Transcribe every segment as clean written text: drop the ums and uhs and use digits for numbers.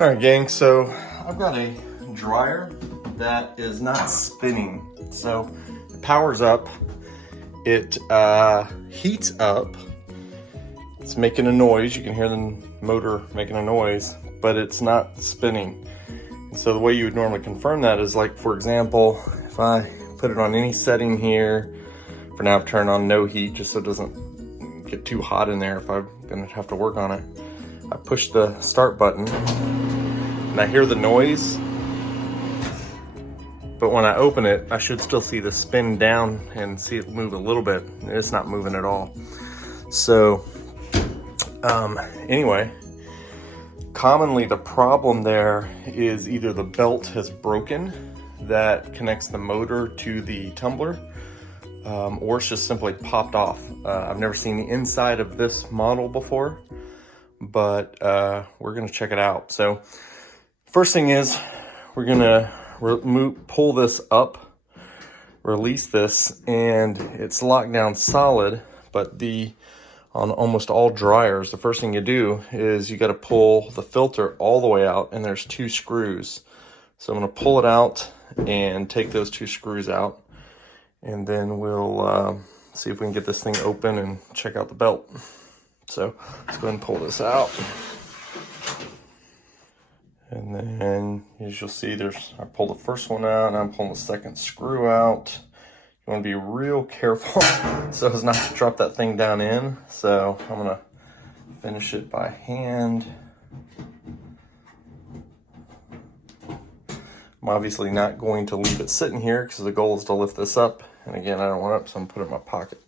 All right, gang, so I've got a dryer that is not spinning. So it powers up, it heats up, it's making a noise. You can hear the motor making a noise, but it's not spinning. And so the way you would normally confirm that is, like, for example, if I put it on any setting here, for now I've turned on no heat just so it doesn't get too hot in there if I'm gonna have to work on it. I push the start button and I hear the noise, but when I open it, I should still see the spin down and see it move a little bit. It's not moving at all. So anyway, commonly the problem there is either the belt has broken that connects the motor to the tumbler, or it's just simply popped off. I've never seen the inside of this model before, but we're gonna check it out. So first thing is, we're gonna pull this up, release this, and it's locked down solid, but on almost all dryers, the first thing you do is you gotta pull the filter all the way out, and there's 2 screws. So I'm gonna pull it out and take those 2 screws out, and then we'll see if we can get this thing open and check out the belt. So let's go ahead and pull this out. And then, as you'll see, I pulled the first one out and I'm pulling the second screw out. You want to be real careful so as not to drop that thing down in. So I'm gonna finish it by hand. I'm obviously not going to leave it sitting here because the goal is to lift this up. And again, I don't want it, so I'm gonna put it in my pocket.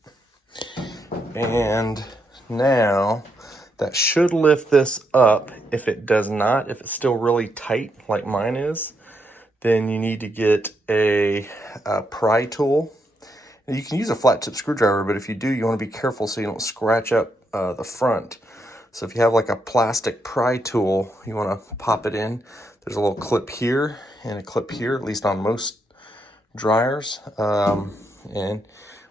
And now that should lift this up. If it does not, if it's still really tight like mine is, then you need to get a pry tool. And you can use a flat tip screwdriver, but if you do, you want to be careful so you don't scratch up the front. So if you have like a plastic pry tool, you want to pop it in. There's a little clip here and a clip here, at least on most dryers. And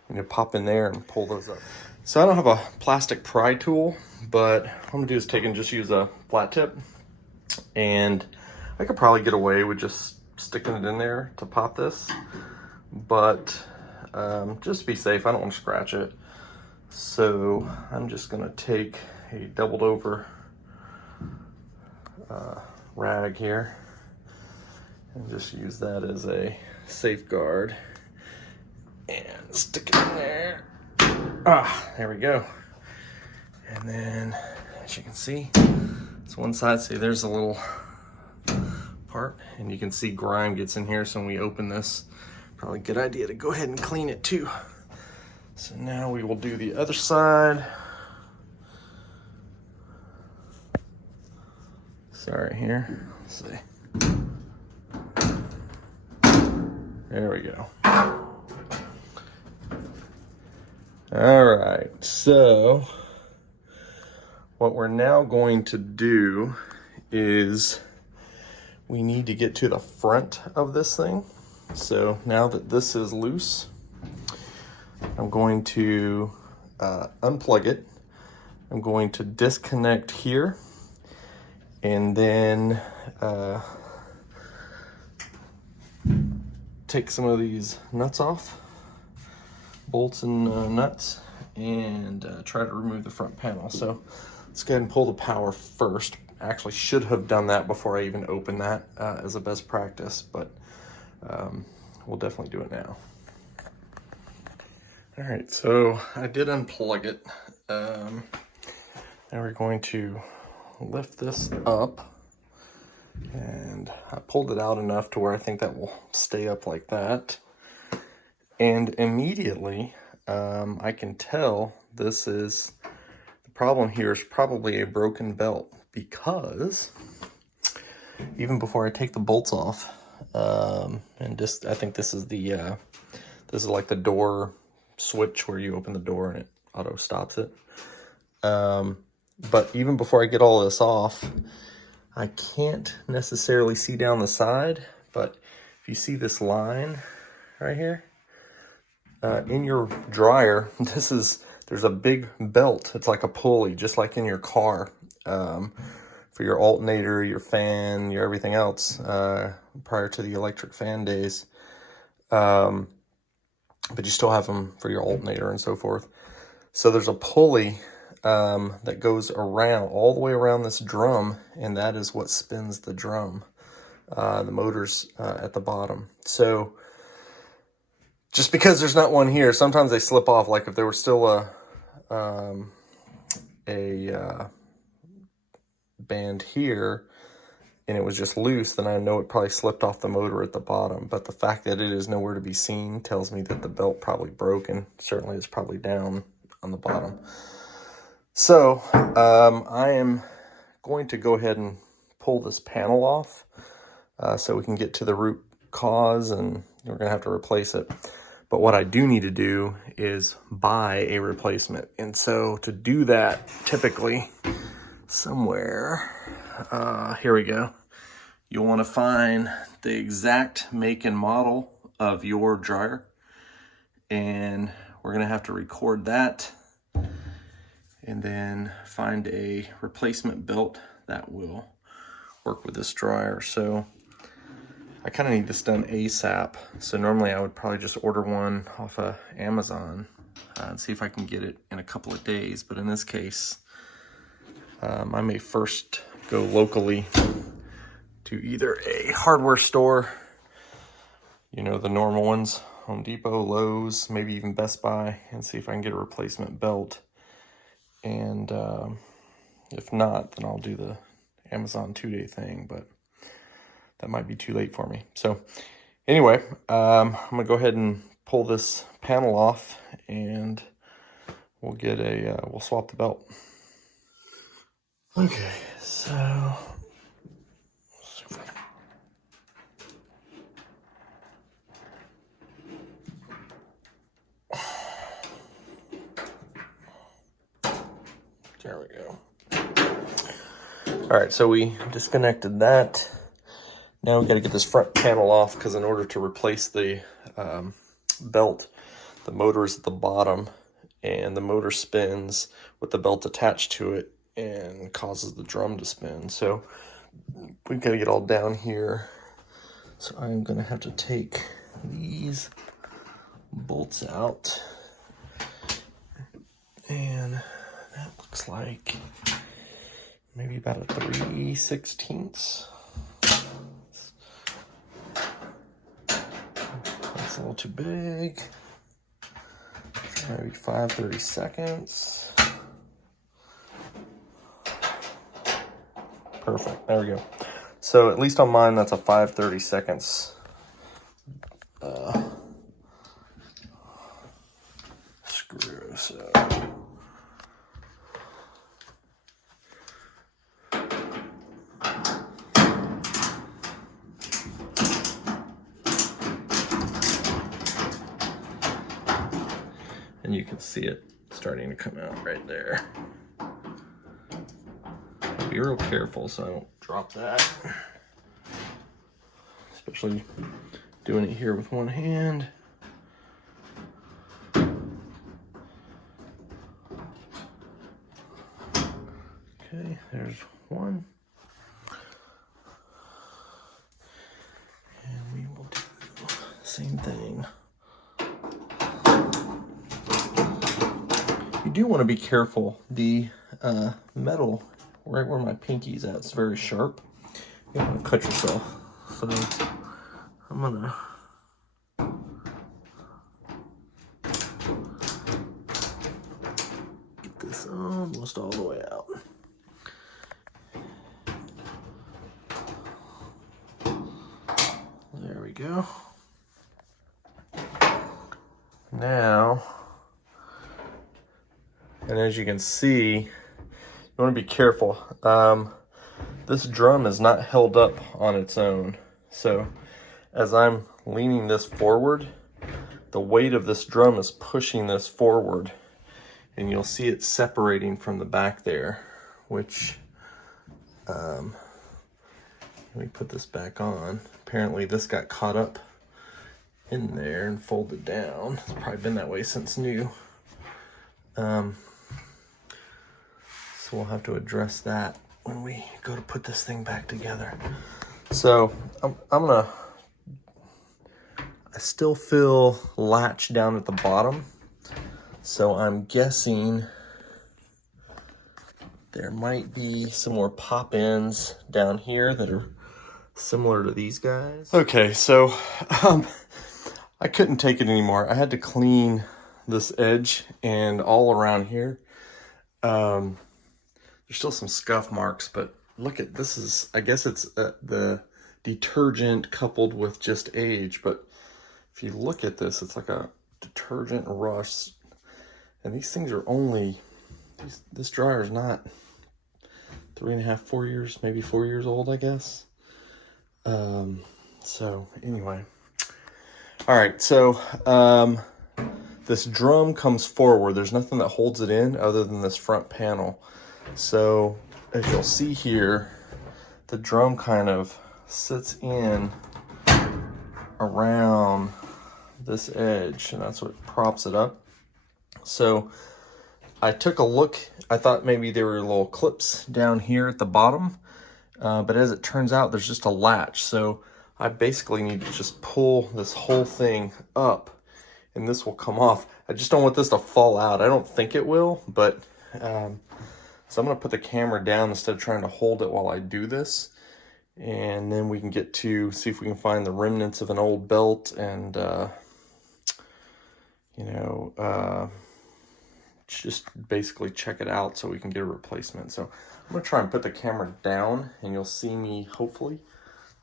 you need to pop in there and pull those up. So I don't have a plastic pry tool, but what I'm gonna do is just use a flat tip, and I could probably get away with just sticking it in there to pop this, but just to be safe, I don't want to scratch it. So I'm just gonna take a doubled over rag here and just use that as a safeguard and stick it in there. There we go. And then, as you can see, it's one side. See, there's a little part, and you can see grime gets in here. So when we open this, probably a good idea to go ahead and clean it too. So now we will do the other side. Sorry here. Let's see. There we go. All right, so what we're now going to do is we need to get to the front of this thing. So now that this is loose, I'm going to unplug it. I'm going to disconnect here, and then take some of these nuts off. Bolts and nuts, and try to remove the front panel. So let's go ahead and pull the power first. Actually should have done that before I even opened that as a best practice, but we'll definitely do it now. All right, so I did unplug it. Now we're going to lift this up, and I pulled it out enough to where I think that will stay up like that. And immediately, I can tell the problem here is probably a broken belt, because even before I take the bolts off, and just, I think this is like the door switch where you open the door and it auto stops it. But even before I get all this off, I can't necessarily see down the side, but if you see this line right here, in your dryer, there's a big belt. It's like a pulley, just like in your car, for for your alternator, your fan, your everything else, prior to the electric fan days. But you still have them for your alternator and so forth. So there's a pulley that goes around, all the way around this drum, and that is what spins the drum. The motor's at the bottom. So just because there's not one here, sometimes they slip off. Like if there was still a band here and it was just loose, then I know it probably slipped off the motor at the bottom. But the fact that it is nowhere to be seen tells me that the belt probably broke, and certainly is probably down on the bottom. So I am going to go ahead and pull this panel off so we can get to the root cause, and we're going to have to replace it. But what I do need to do is buy a replacement. And so to do that, typically somewhere, here we go. You'll want to find the exact make and model of your dryer. And we're going to have to record that and then find a replacement belt that will work with this dryer. So I kind of need this done ASAP. So normally I would probably just order one off of Amazon and see if I can get it in a couple of days. But in this case, I may first go locally to either a hardware store, you know, the normal ones, Home Depot, Lowe's, maybe even Best Buy, and see if I can get a replacement belt. And if not, then I'll do the Amazon 2-day thing, but that might be too late for me. So anyway, I'm gonna go ahead and pull this panel off, and we'll get we'll swap the belt. Okay, so there we go. All right, so we disconnected that. Now we got to get this front panel off, because in order to replace the belt, the motor is at the bottom, and the motor spins with the belt attached to it and causes the drum to spin. So we've got to get all down here. So I'm going to have to take these bolts out, and that looks like maybe about a 3/16. That's a little too big. So maybe 5/32. Perfect, there we go. So at least on mine, that's a 5/32 screw. So and you can see it starting to come out right there. Be real careful so I don't drop that, especially doing it here with one hand. Okay, there's one. And we will do the same thing. You do want to be careful. The metal right where my pinky's at, it's very sharp. You don't want to cut yourself. So I'm gonna get this almost all the way out. There we go. Now, and as you can see, you want to be careful. This drum is not held up on its own. So as I'm leaning this forward, the weight of this drum is pushing this forward, and you'll see it separating from the back there, which, let me put this back on. Apparently this got caught up in there and folded down. It's probably been that way since new. So we'll have to address that when we go to put this thing back together. So I still feel latch down at the bottom. So I'm guessing there might be some more pop-ins down here that are similar to these guys. Okay, so I couldn't take it anymore. I had to clean this edge and all around here. There's still some scuff marks, but look at this is, I guess it's the detergent coupled with just age, but if you look at this, it's like a detergent rust. And these things are only, this dryer is not 3.5, 4 years, maybe 4 years old, I guess. So anyway, all right. So, this drum comes forward. There's nothing that holds it in other than this front panel. So as you'll see here, the drum kind of sits in around this edge, and that's what props it up. So I took a look. I thought maybe there were little clips down here at the bottom, but as it turns out, there's just a latch. So I basically need to just pull this whole thing up, and this will come off. I just don't want this to fall out. I don't think it will, but so I'm gonna put the camera down instead of trying to hold it while I do this, and then we can get to see if we can find the remnants of an old belt and just basically check it out so we can get a replacement. So I'm gonna try and put the camera down, and you'll see me hopefully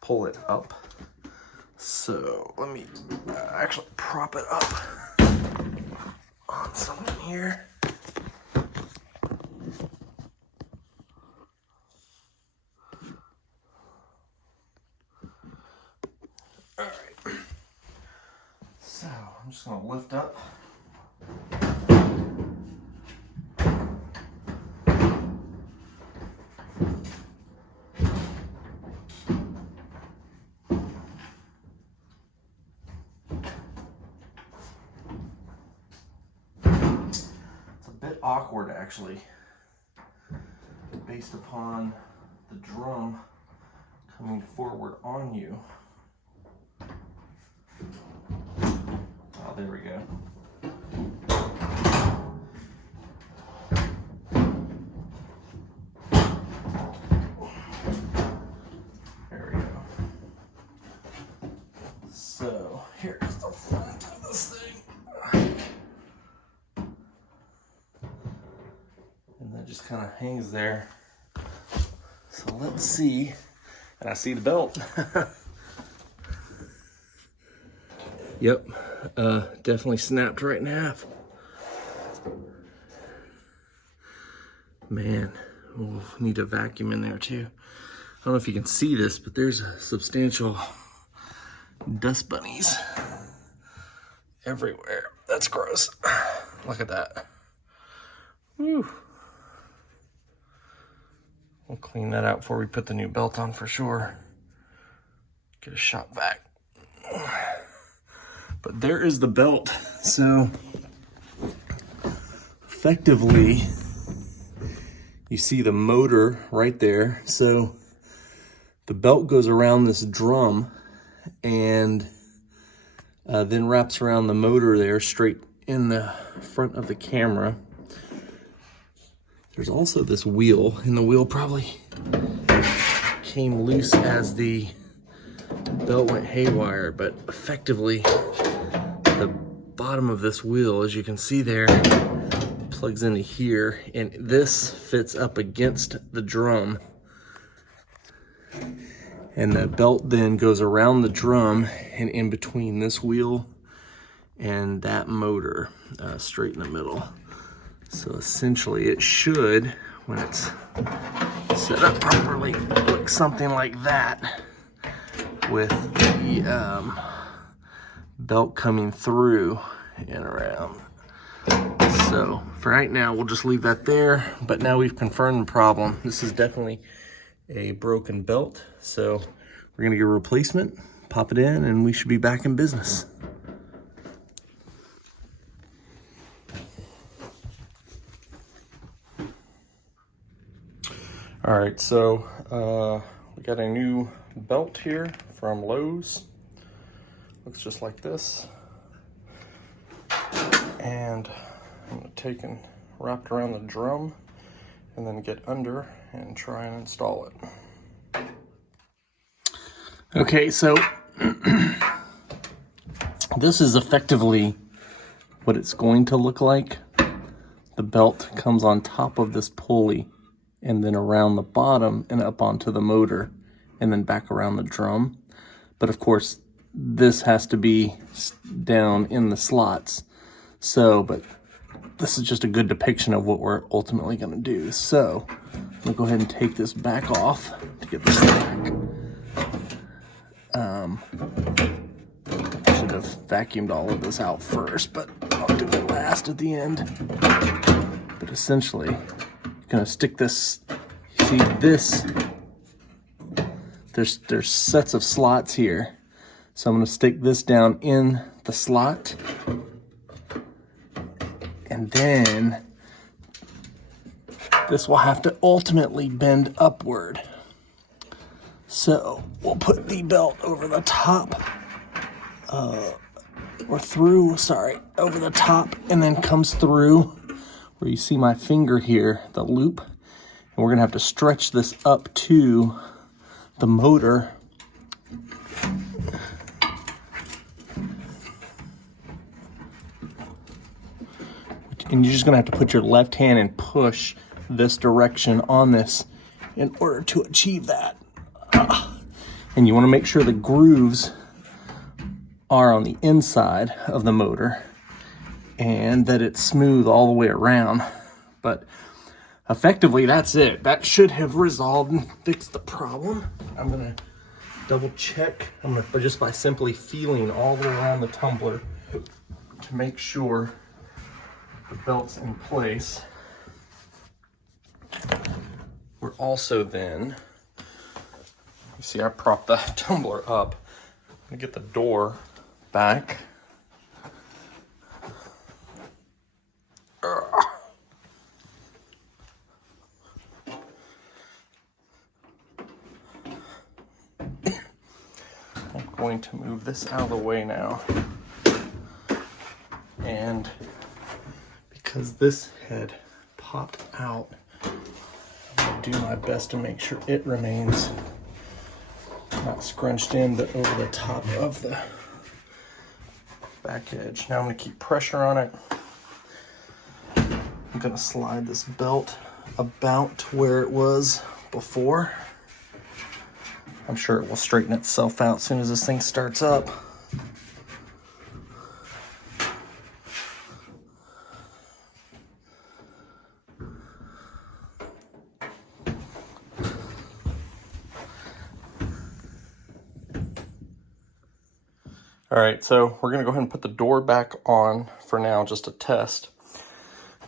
pull it up. So let me actually prop it up on something here. All right. So I'm just gonna lift up. Awkward actually, based upon the drum coming forward on you. Oh, there we go. There we go. So here's the front of this thing. And that just kind of hangs there. So let's see. And I see the belt. Yep, definitely snapped right in half. Man, we'll need a vacuum in there too. I don't know if you can see this, but there's a substantial dust bunnies everywhere. That's gross. Look at that. Woo. We'll clean that out before we put the new belt on for sure. Get a shop vac. But there is the belt. So effectively, you see the motor right there. So the belt goes around this drum and then wraps around the motor there straight in the front of the camera. There's also this wheel, and the wheel probably came loose as the belt went haywire, but effectively the bottom of this wheel, as you can see there, plugs into here, and this fits up against the drum. And the belt then goes around the drum and in between this wheel and that motor, straight in the middle. So essentially it should, when it's set up properly, look something like that, with the belt coming through and around. So for right now, we'll just leave that there, but now we've confirmed the problem. This is definitely a broken belt, so we're gonna get a replacement, pop it in, and we should be back in business. All right, so we got a new belt here from Lowe's. Looks just like this. And I'm gonna take and wrap it around the drum and then get under and try and install it. Okay, so this is effectively what it's going to look like. The belt comes on top of this pulley and then around the bottom and up onto the motor and then back around the drum. But of course, this has to be down in the slots. So, but this is just a good depiction of what we're ultimately going to do. So, I'm going to go ahead and take this back off to get this back. I should have vacuumed all of this out first, but I'll do it last at the end. But essentially, you're going to stick this, you see this, there's sets of slots here. So I'm going to stick this down in the slot. And then this will have to ultimately bend upward. So we'll put the belt over the top, over the top, and then comes through where you see my finger here, the loop. And we're gonna have to stretch this up to the motor. And you're just gonna have to put your left hand and push this direction on this in order to achieve that. And you wanna make sure the grooves are on the inside of the motor and that it's smooth all the way around. But effectively, that's it. That should have resolved and fixed the problem. I'm gonna double check. Just by simply feeling all the way around the tumbler to make sure the belt's in place. We're also then, you see I propped the tumbler up. I'm gonna get the door back. I'm going to move this out of the way now. And because this had popped out, I'm gonna do my best to make sure it remains not scrunched in, but over the top of the back edge. Now I'm gonna keep pressure on it. I'm gonna slide this belt about to where it was before. I'm sure it will straighten itself out as soon as this thing starts up. All right, so we're gonna go ahead and put the door back on for now, just to test.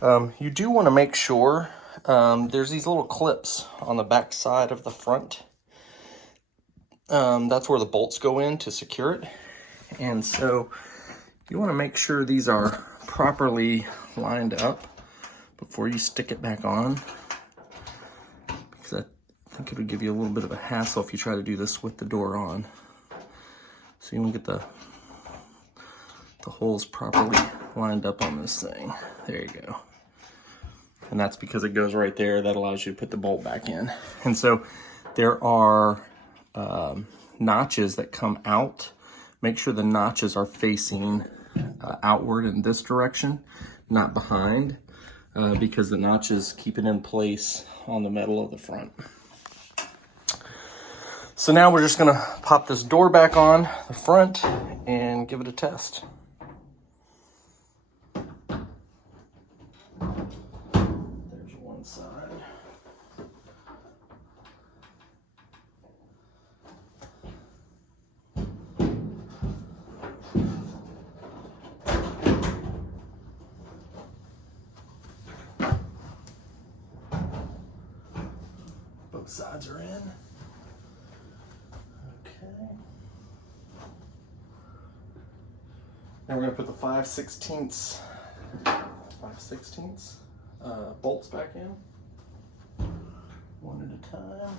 You do wanna make sure there's these little clips on the back side of the front. That's where the bolts go in to secure it. And so you wanna make sure these are properly lined up before you stick it back on. Because I think it'll give you a little bit of a hassle if you try to do this with the door on. So you wanna get the holes properly lined up on this thing. There you go. And that's because it goes right there. That allows you to put the bolt back in. And so there are notches that come out. Make sure the notches are facing outward in this direction, not behind, because the notches keep it in place on the metal of the front. So now we're just gonna pop this door back on the front and give it a test. There's one side. Both sides are in. Okay. Now we're going to put the 5/16 bolts back in. one at a time.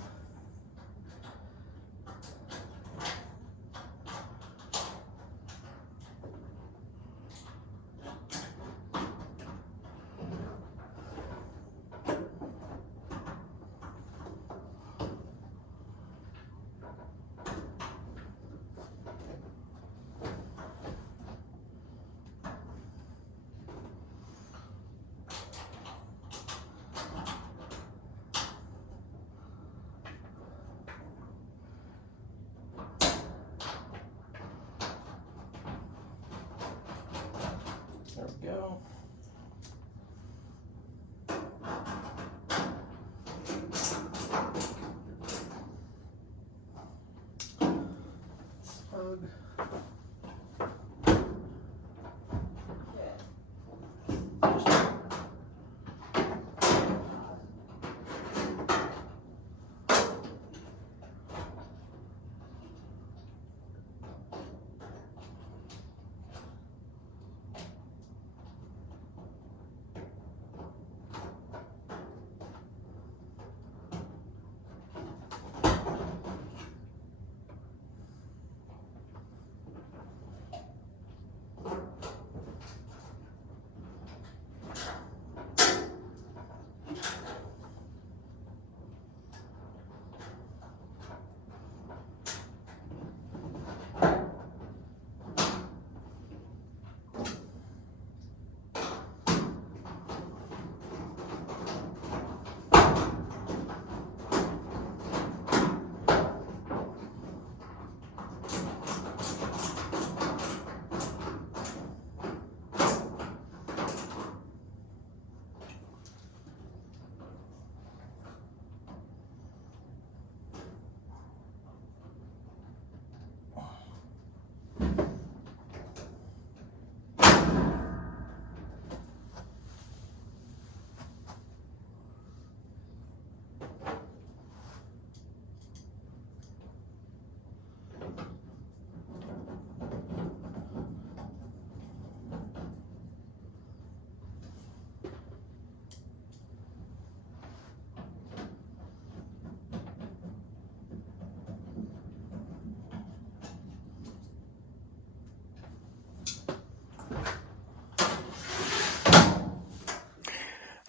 There we go. Snug.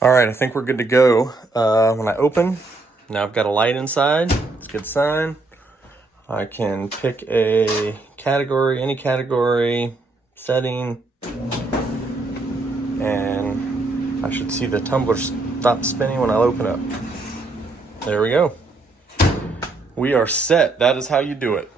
All right, I think we're good to go. When I open, now I've got a light inside. It's a good sign. I can pick a category, any category, setting, and I should see the tumbler stop spinning when I open up. There we go. We are set. That is how you do it.